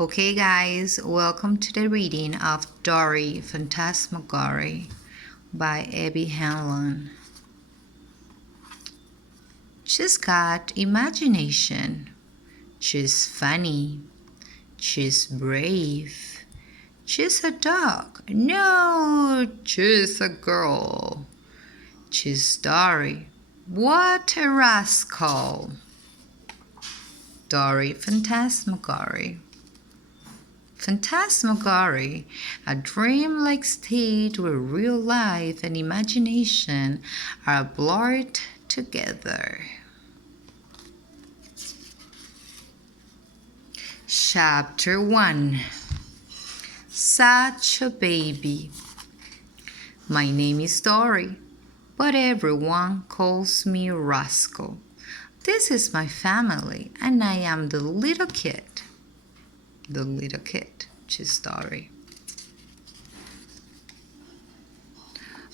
Okay guys, welcome to the reading of Dory Fantasmagory by Abby Hanlon. She's got imagination. She's funny. She's brave. She's a dog. No, she's a girl. She's Dory. What a rascal. Dory Fantasmagory. Phantasmagory, a dreamlike state where real life and imagination are blurred together. Chapter 1. Such a baby. My name is Dory, but everyone calls me Rascal. This is my family, and I am the little kid. The little kid, she's Dory.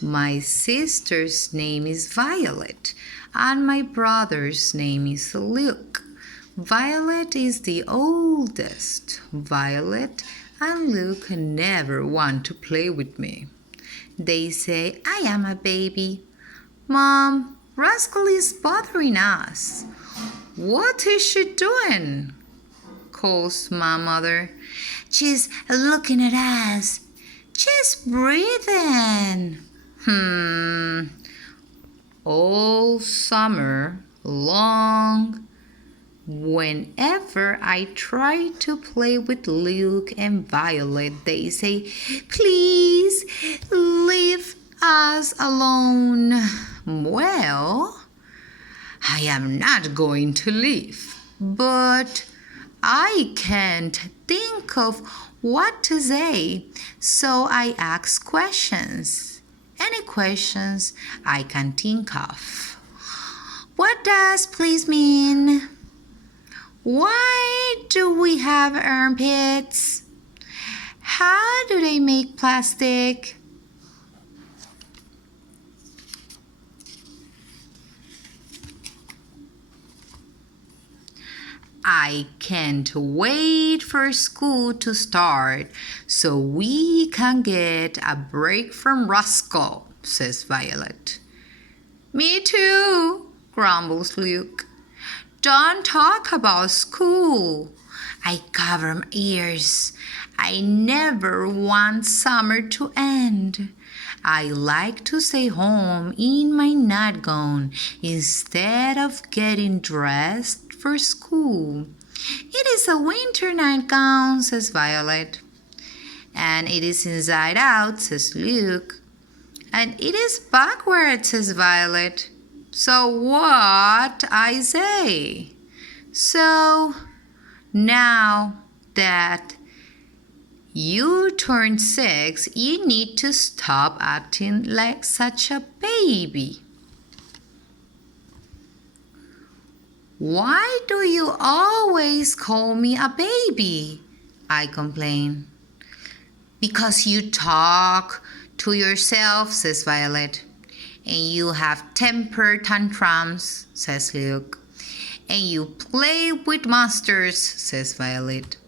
My sister's name is Violet, and my brother's name is Luke. Violet is the oldest. Violet and Luke never want to play with me. They say I am a baby. Mom, Rascal is bothering us. What is she doing? Calls my mother. She's looking at us. She's breathing. All summer long, whenever I try to play with Luke and Violet, they say, please leave us alone. Well, I am not going to leave, but I can't think of what to say, so I ask questions. Any questions I can think of. What does please mean? Why do we have armpits? How do they make plastic? I can't wait for school to start so we can get a break from Rascal, says Violet. Me too, grumbles Luke. Don't talk about school. I cover my ears. I never want summer to end. I like to stay home in my nightgown instead of getting dressed for school. It is a winter nightgown, says Violet. And it is inside out, says Luke. And it is backwards, says Violet. So what I say? So now that you turned 6, you need to stop acting like such a baby. Why do you always call me a baby? I complain. Because you talk to yourself, says Violet. And you have temper tantrums, says Luke. And you play with monsters, says Violet.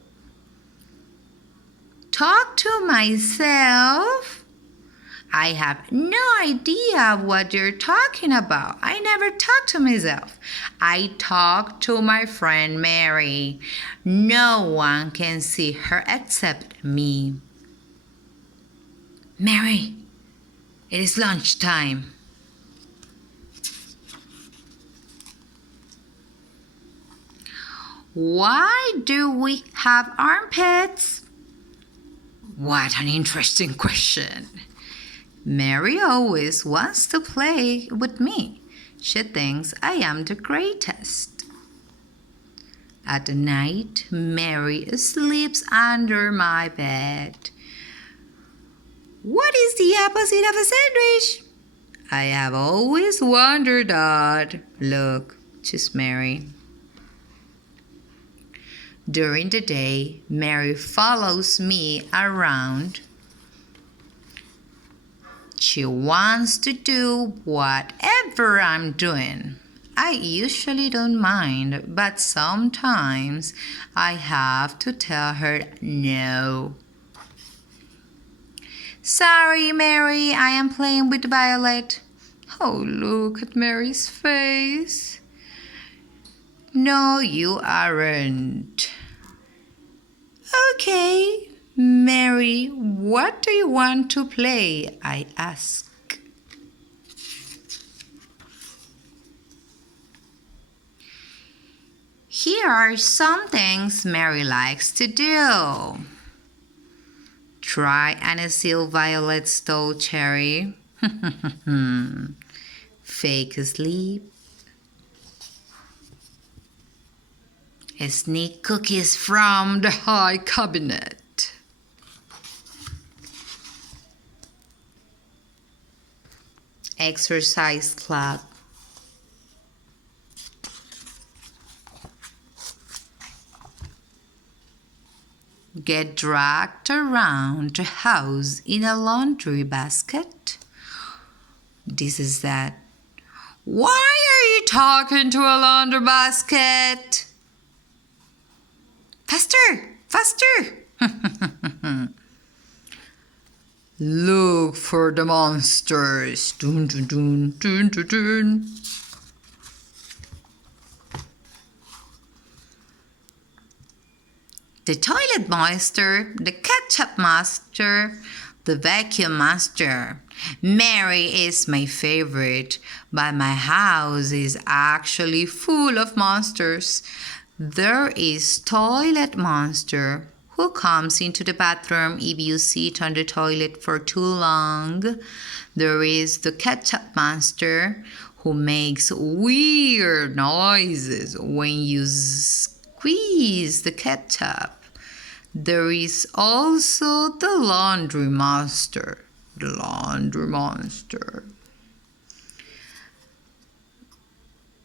Talk to myself? I have no idea what you're talking about. I never talk to myself. I talk to my friend Mary. No one can see her except me. Mary, it is lunchtime. Why do we have armpits? What an interesting question. Mary always wants to play with me. She thinks I am the greatest. At night, Mary sleeps under my bed. What is the opposite of a sandwich? I have always wondered that. Look, she's Mary. During the day, Mary follows me around. She wants to do whatever I'm doing. I usually don't mind, but sometimes I have to tell her no. Sorry, Mary, I am playing with Violet. Oh, look at Mary's face. No, you aren't. Okay, Mary, what do you want to play? I ask. Here are some things Mary likes to do. Try and steal Violet's doll, Cherry. Fake asleep. Sneak cookies from the high cabinet. Exercise club. Get dragged around the house in a laundry basket. This is that. Why are you talking to a laundry basket? Faster, faster. Look for the monsters. Dun, dun, dun, dun, dun, dun. The toilet monster, the ketchup monster, the vacuum monster. Mary is my favorite, but my house is actually full of monsters. There is toilet monster who comes into the bathroom if you sit on the toilet for too long. There is the ketchup monster who makes weird noises when you squeeze the ketchup. There is also the laundry monster. The laundry monster.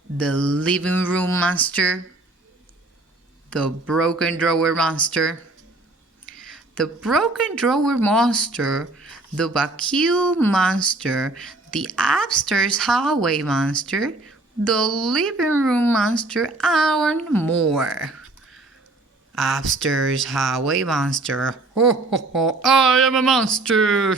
The living room monster. The broken drawer monster. The broken drawer monster. The vacuum monster. The upstairs hallway monster. The living room monster, and more. Upstairs hallway monster. Ho ho ho, I am a monster.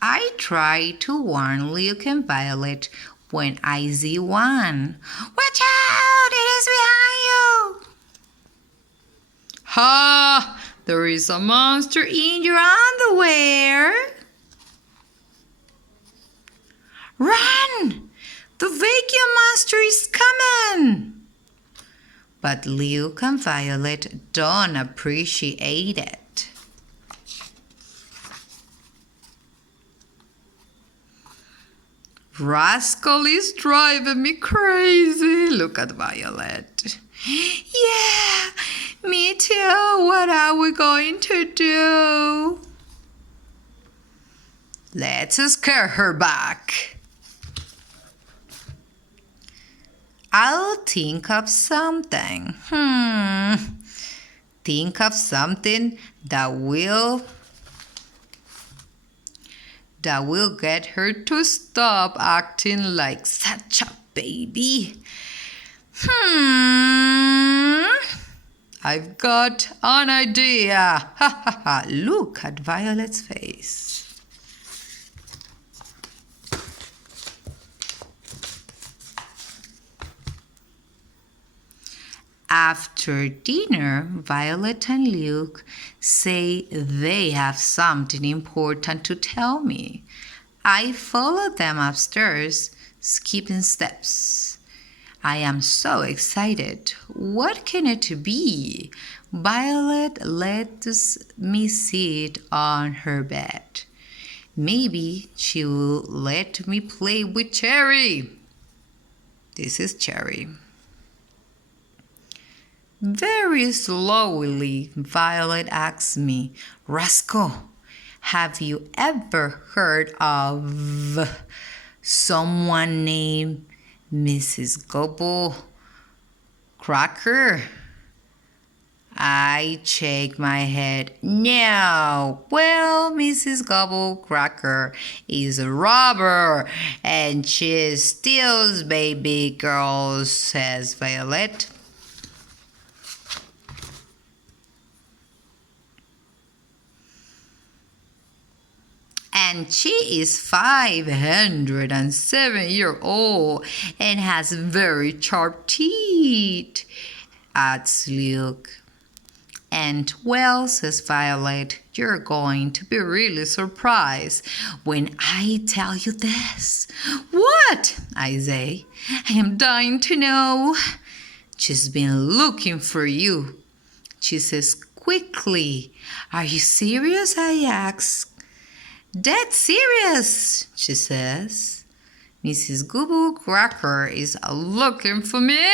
I try to warn Luke and Violet when I see one. Watch out! It is behind you! Ha! There is a monster in your underwear. Run! The vacuum monster is coming! But Luke and Violet don't appreciate it. Rascal is driving me crazy. Look at Violet. Yeah, me too. What are we going to do? Let's scare her back. I'll think of something. Think of something that will get her to stop acting like such a baby. I've got an idea. Ha ha ha. Look at Violet's face. After dinner, Violet and Luke say they have something important to tell me. I follow them upstairs, skipping steps. I am so excited. What can it be? Violet lets me sit on her bed. Maybe she will let me play with Cherry. This is Cherry. Very slowly, Violet asks me, Rascal, have you ever heard of someone named Mrs. Gobble Cracker? I shake my head. No. Well, Mrs. Gobblecracker is a robber and she steals baby girls, says Violet. And she is 507-year-old and has very sharp teeth, adds Luke. And well, says Violet, you're going to be really surprised when I tell you this. What? I say. I am dying to know. She's been looking for you. She says quickly. Are you serious? I ask. Dead serious, she says. Mrs. Gobblecracker is looking for me.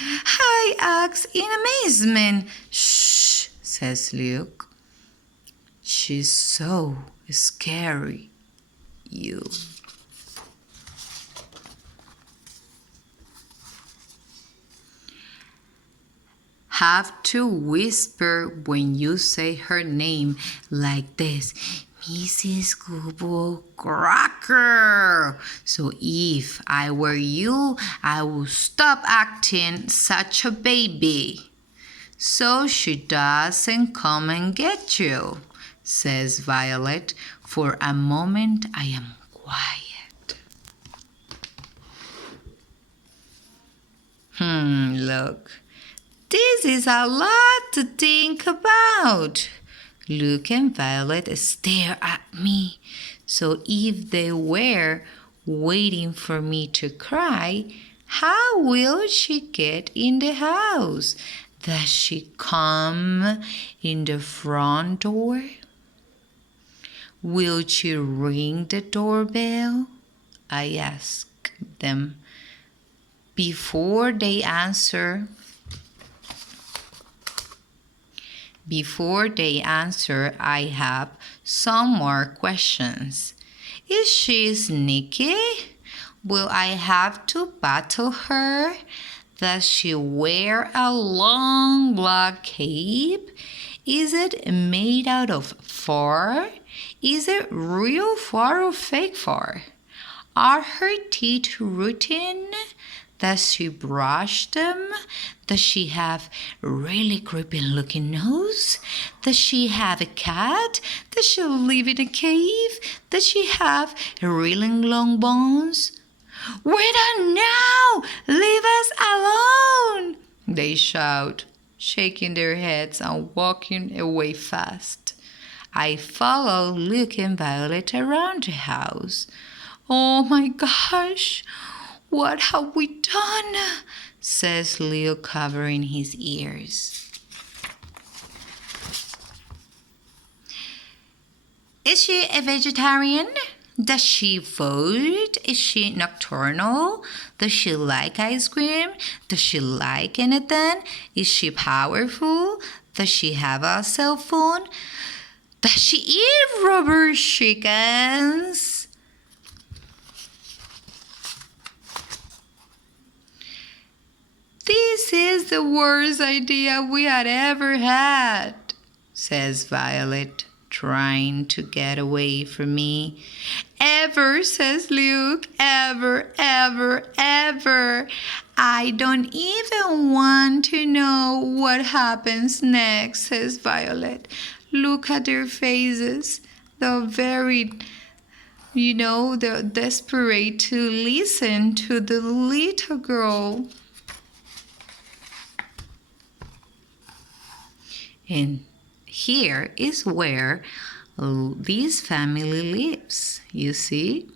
I ask in amazement. Shh, says Luke. She's so scary, you. Have to whisper when you say her name like this. Mrs. Gobblecracker. So if I were you, I would stop acting such a baby. So she doesn't come and get you, says Violet. For a moment I am quiet. Look. This is a lot to think about. Luke and Violet stare at me. So if they were waiting for me to cry, how will she get in the house? Does she come in the front door? Will she ring the doorbell? I ask them. Before they answer, I have some more questions. Is she sneaky? Will I have to battle her? Does she wear a long black cape? Is it made out of fur? Is it real fur or fake fur? Are her teeth rotten? Does she brush them? Does she have a really creepy looking nose? Does she have a cat? Does she live in a cave? Does she have really long bones? We don't know! Leave us alone! They shout, shaking their heads and walking away fast. I follow Luke and Violet around the house. Oh my gosh! What have we done? Says Leo, covering his ears. Is she a vegetarian? Does she vote? Is she nocturnal? Does she like ice cream? Does she like anything? Is she powerful? Does she have a cell phone? Does she eat rubber chickens? This is the worst idea we had ever had, says Violet, trying to get away from me. Ever, says Luke, ever, ever, ever. I don't even want to know what happens next, says Violet. Look at their faces. They're very, they're desperate to listen to the little girl. And here is where this family lives, you see?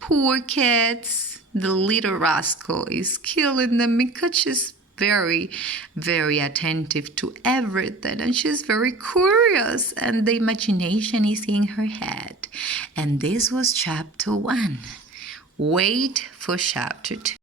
Poor kids. The little rascal is killing them because she's very, very attentive to everything and she's very curious and the imagination is in her head. And this was chapter 1. Wait for chapter 2.